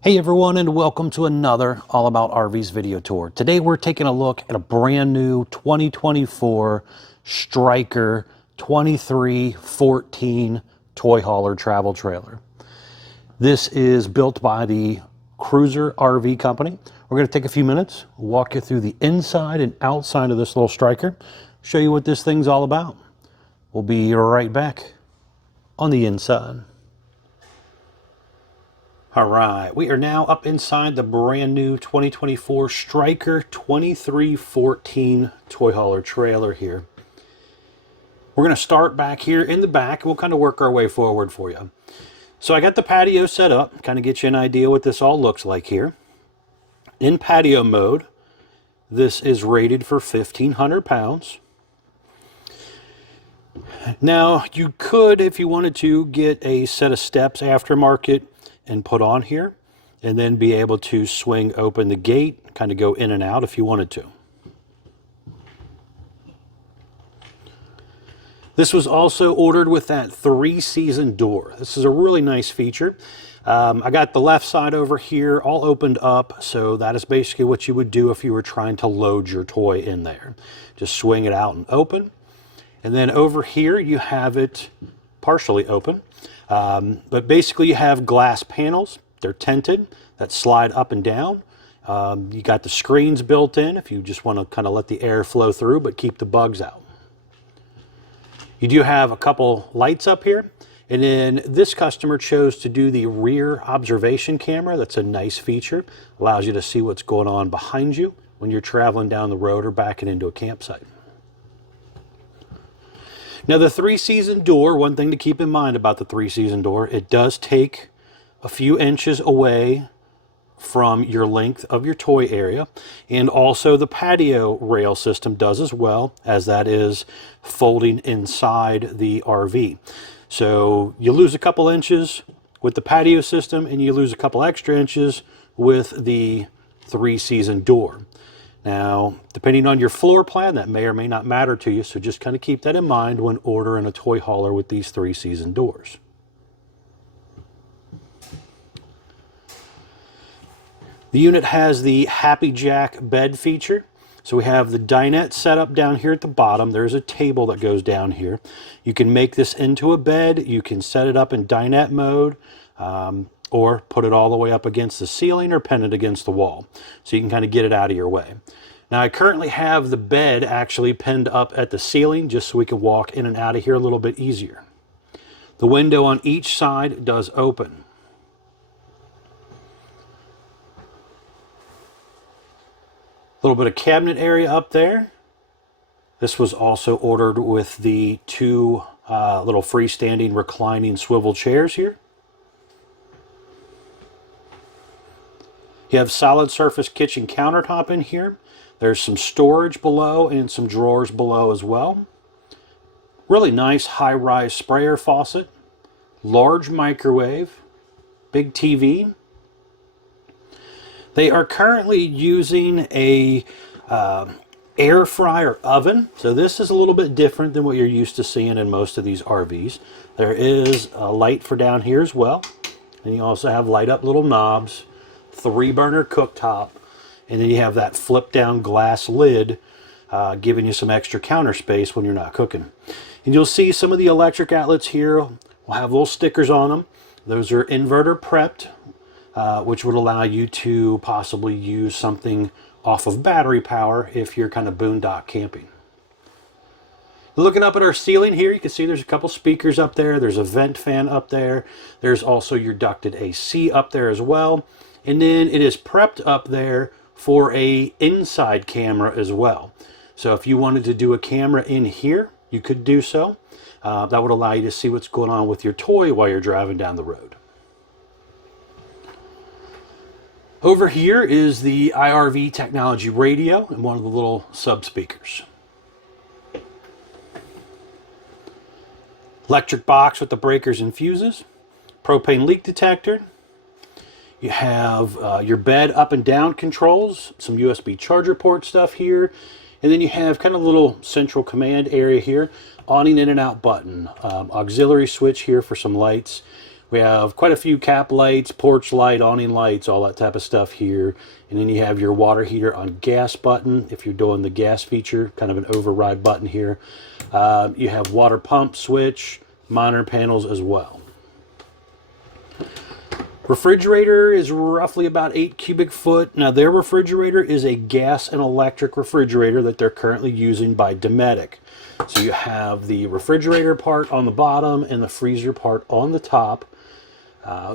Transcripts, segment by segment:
Hey everyone, and welcome to another All About RVs video tour. Today we're taking a look at a brand new 2024 Stryker 2314 Toy Hauler Travel Trailer. This is built by the Cruiser RV Company. We're going to take a few minutes, walk you through the inside and outside of this little Stryker, show you what this thing's all about. We'll be right back on the inside. All right, we are now up inside the brand new 2024 Stryker 2314 Toy Hauler Trailer here. We're going to start back here in the back, and we'll kind of work our way forward for you. So I got the patio set up, kind of get you an idea what this all looks like here. In patio mode, this is rated for 1,500 pounds. Now, you could, if you wanted to, get a set of steps aftermarket and put on here, and then be able to swing open the gate, kind of go in and out if you wanted to. This was also ordered with that 3-season door. This is a really nice feature. I got the left side over here all opened up, so that is basically what you would do if you were trying to load your toy in there. Just swing it out and open. And then over here you have it partially open. But basically you have glass panels. They're tinted that slide up and down. You got the screens built in if you just want to kind of let the air flow through but keep the bugs out. You do have a couple lights up here, and then this customer chose to do the rear observation camera. That's a nice feature. Allows you to see what's going on behind you when you're traveling down the road or backing into a campsite. Now the 3-season door, one thing to keep in mind about the 3-season door, it does take a few inches away from your length of your toy area, and also the patio rail system does as well, as that is folding inside the RV. So you lose a couple inches with the patio system, and you lose a couple extra inches with the 3-season door. Now, depending on your floor plan, that may or may not matter to you, so just kind of keep that in mind when ordering a toy hauler with these 3-season doors. The unit has the Happy Jack bed feature. So we have the dinette set up down here at the bottom. There's a table that goes down here. You can make this into a bed. You can set it up in dinette mode, or put it all the way up against the ceiling or pin it against the wall, so you can kind of get it out of your way. Now I currently have the bed actually pinned up at the ceiling just so we can walk in and out of here a little bit easier. The window on each side does open. A little bit of cabinet area up there. This was also ordered with the 2 little freestanding reclining swivel chairs here. You have solid surface kitchen countertop in here. There's some storage below and some drawers below as well. Really nice high-rise sprayer faucet. Large microwave. Big TV. They are currently using a air fryer oven. So this is a little bit different than what you're used to seeing in most of these RVs. There is a light for down here as well. And you also have light up little knobs. 3-burner cooktop, and then you have that flip down glass lid giving you some extra counter space when you're not cooking. And you'll see some of the electric outlets here will have little stickers on them. Those are inverter prepped, which would allow you to possibly use something off of battery power if you're kind of boondock camping. Looking up at our ceiling here, you can see there's a couple speakers up there. There's a vent fan up there. There's also your ducted AC up there as well. And then it is prepped up there for a inside camera as well. So if you wanted to do a camera in here, you could do so. That would allow you to see what's going on with your toy while you're driving down the road. Over here is the IRV technology radio and one of the little sub speakers. Electric box with the breakers and fuses. Propane leak detector. You have your bed up and down controls, some USB charger port stuff here, and then you have kind of a little central command area here, awning in and out button, auxiliary switch here for some lights. We have quite a few cap lights, porch light, awning lights, all that type of stuff here. And then you have your water heater on gas button if you're doing the gas feature, kind of an override button here. You have water pump switch, monitor panels as well. Refrigerator is roughly about 8 cubic foot. Now their refrigerator is a gas and electric refrigerator that they're currently using by Dometic. So you have the refrigerator part on the bottom and the freezer part on the top.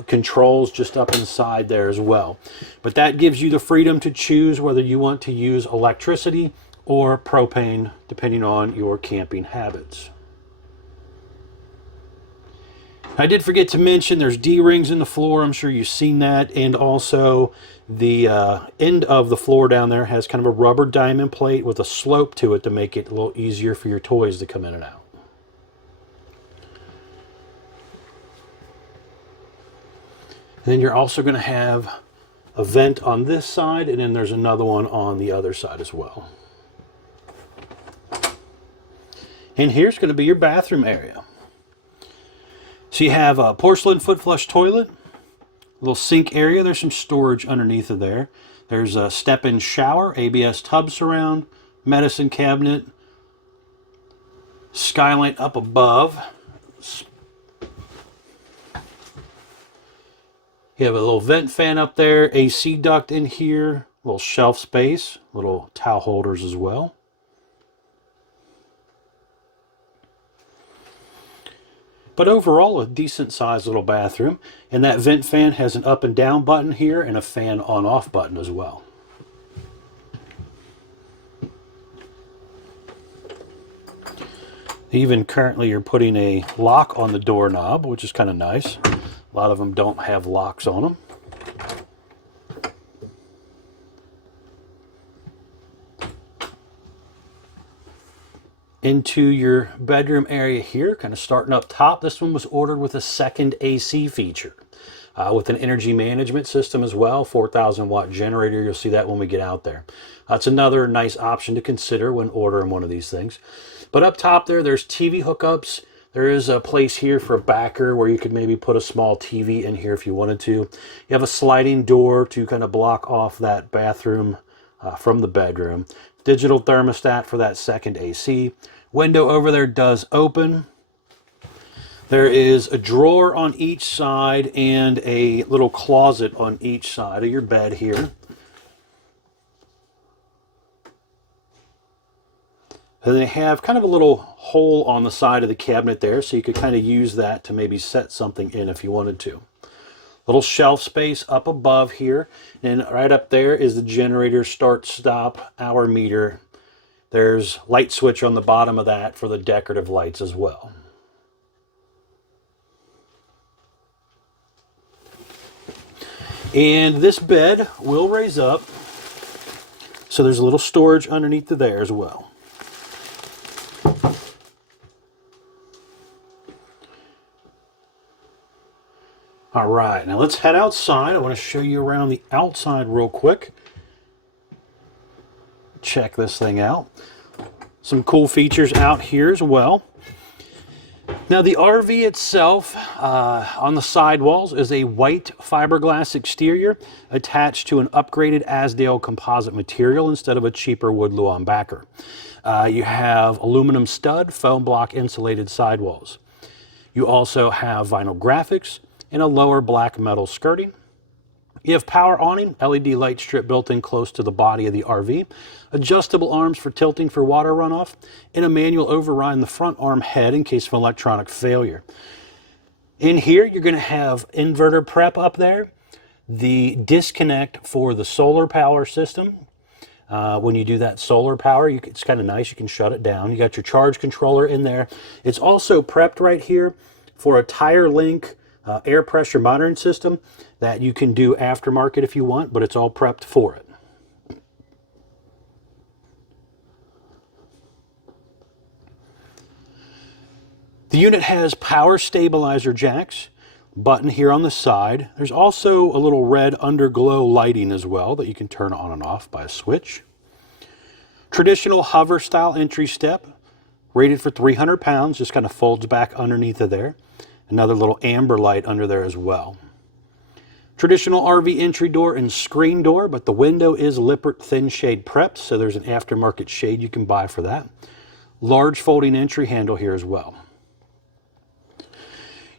Controls just up inside there as well. But that gives you the freedom to choose whether you want to use electricity or propane, depending on your camping habits. I did forget to mention there's D-rings in the floor. I'm sure you've seen that. And also the end of the floor down there has kind of a rubber diamond plate with a slope to it to make it a little easier for your toys to come in and out. Then you're also going to have a vent on this side, and then there's another one on the other side as well. And here's going to be your bathroom area. So you have a porcelain foot flush toilet, a little sink area. There's some storage underneath of there. There's a step-in shower, ABS tub surround, medicine cabinet, skylight up above. You have a little vent fan up there, AC duct in here, a little shelf space, little towel holders as well. But overall, a decent sized little bathroom. And that vent fan has an up and down button here and a fan on off button as well. Even currently you're putting a lock on the doorknob, which is kind of nice. A lot of them don't have locks on them. Into your bedroom area here, kind of starting up top. This one was ordered with a second AC feature with an energy management system as well, 4,000 watt generator. You'll see that when we get out there. That's another nice option to consider when ordering one of these things. But up top there's TV hookups. There is a place here for a backer where you could maybe put a small TV in here if you wanted to. You have a sliding door to kind of block off that bathroom from the bedroom. Digital thermostat for that second AC. Window over there does open. There is a drawer on each side and a little closet on each side of your bed here. And they have kind of a little hole on the side of the cabinet there, so you could kind of use that to maybe set something in if you wanted to. Little shelf space up above here, and right up there is the generator start stop hour meter. There's light switch on the bottom of that for the decorative lights as well. And this bed will raise up, so there's a little storage underneath of there as well. All right, now let's head outside. I want to show you around the outside real quick. Check this thing out. Some cool features out here as well. Now the RV itself on the sidewalls is a white fiberglass exterior attached to an upgraded Azdel composite material instead of a cheaper wood Luan backer. You have aluminum stud, foam block insulated sidewalls. You also have vinyl graphics and a lower black metal skirting. You have power awning, LED light strip built in close to the body of the RV, adjustable arms for tilting for water runoff, and a manual override in the front arm head in case of electronic failure. In here, you're going to have inverter prep up there, the disconnect for the solar power system. When you do that solar power, it's kind of nice. You can shut it down. You got your charge controller in there. It's also prepped right here for a tire link air pressure monitoring system that you can do aftermarket if you want, but it's all prepped for it. The unit has power stabilizer jacks, button here on the side. There's also a little red underglow lighting as well that you can turn on and off by a switch. Traditional hover style entry step, rated for 300 pounds, just kind of folds back underneath of there. Another little amber light under there as well. Traditional RV entry door and screen door, but the window is Lippert thin shade prepped, so there's an aftermarket shade you can buy for that. Large folding entry handle here as well.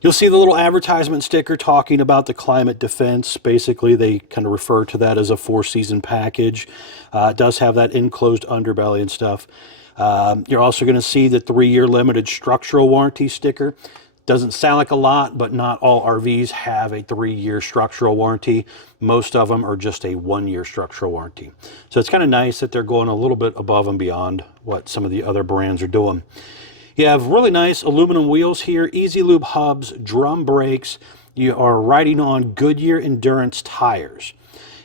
You'll see the little advertisement sticker talking about the climate defense. Basically, they kind of refer to that as a 4-season package. It does have that enclosed underbelly and stuff. You're also going to see the 3-year limited structural warranty sticker. Doesn't sound like a lot, but not all RVs have a 3-year structural warranty. Most of them are just a 1-year structural warranty. So it's kind of nice that they're going a little bit above and beyond what some of the other brands are doing. You have really nice aluminum wheels here, easy lube hubs, drum brakes. You are riding on Goodyear Endurance tires.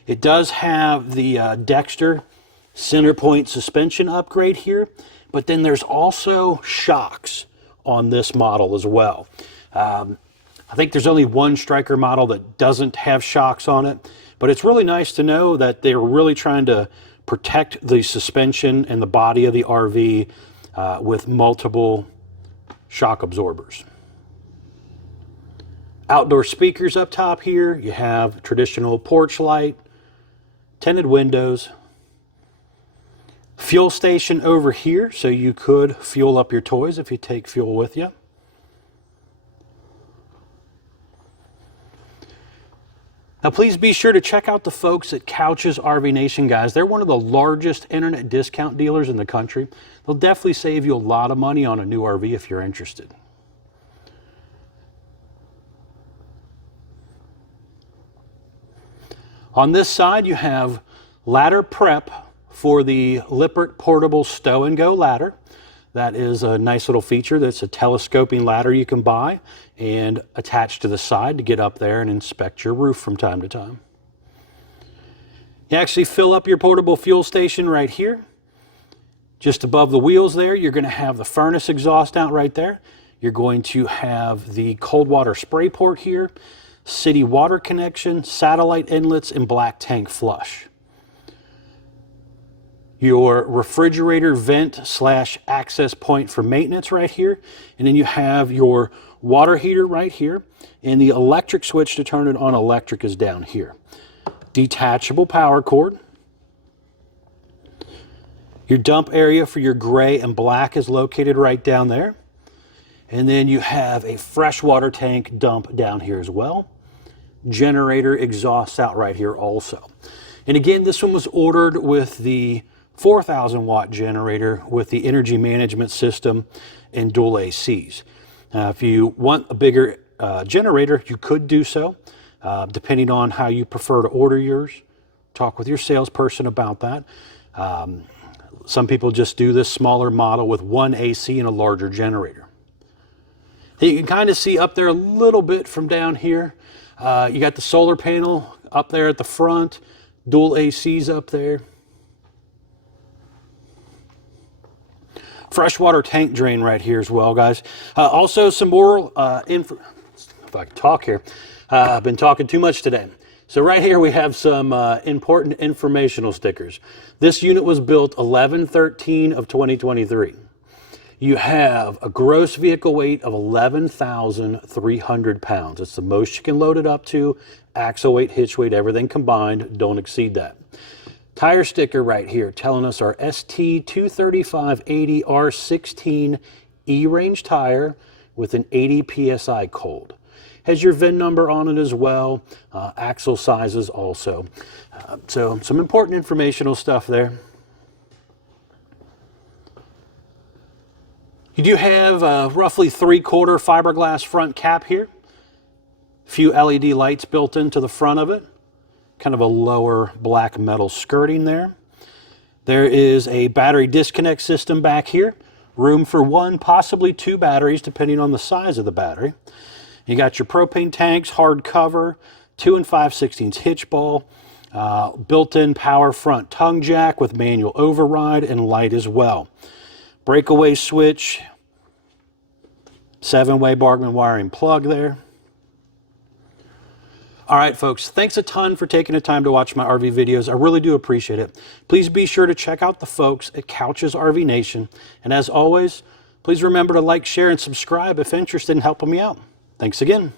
It does have the Dexter center point suspension upgrade here, but then there's also shocks on this model as well. I think there's only one Stryker model that doesn't have shocks on it, but it's really nice to know that they're really trying to protect the suspension and the body of the RV with multiple shock absorbers. Outdoor speakers up top here. You have traditional porch light, tinted windows, fuel station over here, so you could fuel up your toys if you take fuel with you. Now please be sure to check out the folks at Couch's RV Nation, guys. They're one of the largest internet discount dealers in the country. They'll definitely save you a lot of money on a new RV if you're interested. On this side you have ladder prep for the Lippert portable stow and go ladder. That is a nice little feature. That's a telescoping ladder you can buy and attach to the side to get up there and inspect your roof from time to time. You actually fill up your portable fuel station right here. Just above the wheels there, you're going to have the furnace exhaust out right there. You're going to have the cold water spray port here, city water connection, satellite inlets, and black tank flush. Your refrigerator vent / access point for maintenance right here. And then you have your water heater right here. And the electric switch to turn it on electric is down here. Detachable power cord. Your dump area for your gray and black is located right down there. And then you have a freshwater tank dump down here as well. Generator exhausts out right here also. And again, this one was ordered with the 4,000 watt generator with the energy management system and dual ACs. If you want a bigger generator, you could do so, depending on how you prefer to order yours. Talk with your salesperson about that. Some people just do this smaller model with one AC and a larger generator. You can kind of see up there a little bit from down here. You got the solar panel up there at the front, dual ACs up there. Freshwater tank drain right here as well, guys. Also some more info, if I can talk here. I've been talking too much today. So right here we have some important informational stickers. This unit was built 11/13 of 2023. You have a gross vehicle weight of 11,300 pounds. It's the most you can load it up to. Axle weight, hitch weight, everything combined. Don't exceed that. Tire sticker right here telling us our ST 235/80 R16 E-range tire with an 80 PSI cold. Has your VIN number on it as well, axle sizes also. So some important informational stuff there. You do have a roughly 3/4 fiberglass front cap here. A few LED lights built into the front of it. Kind of a lower black metal skirting there. There is a battery disconnect system back here. Room for 1, possibly 2 batteries, depending on the size of the battery. You got your propane tanks, hard cover, 2 5/16 hitch ball, built-in power front tongue jack with manual override and light as well. Breakaway switch, 7-way Bargman wiring plug there. All right, folks, thanks a ton for taking the time to watch my RV videos. I really do appreciate it. Please be sure to check out the folks at Couch's RV Nation. And as always, please remember to like, share, and subscribe if interested in helping me out. Thanks again.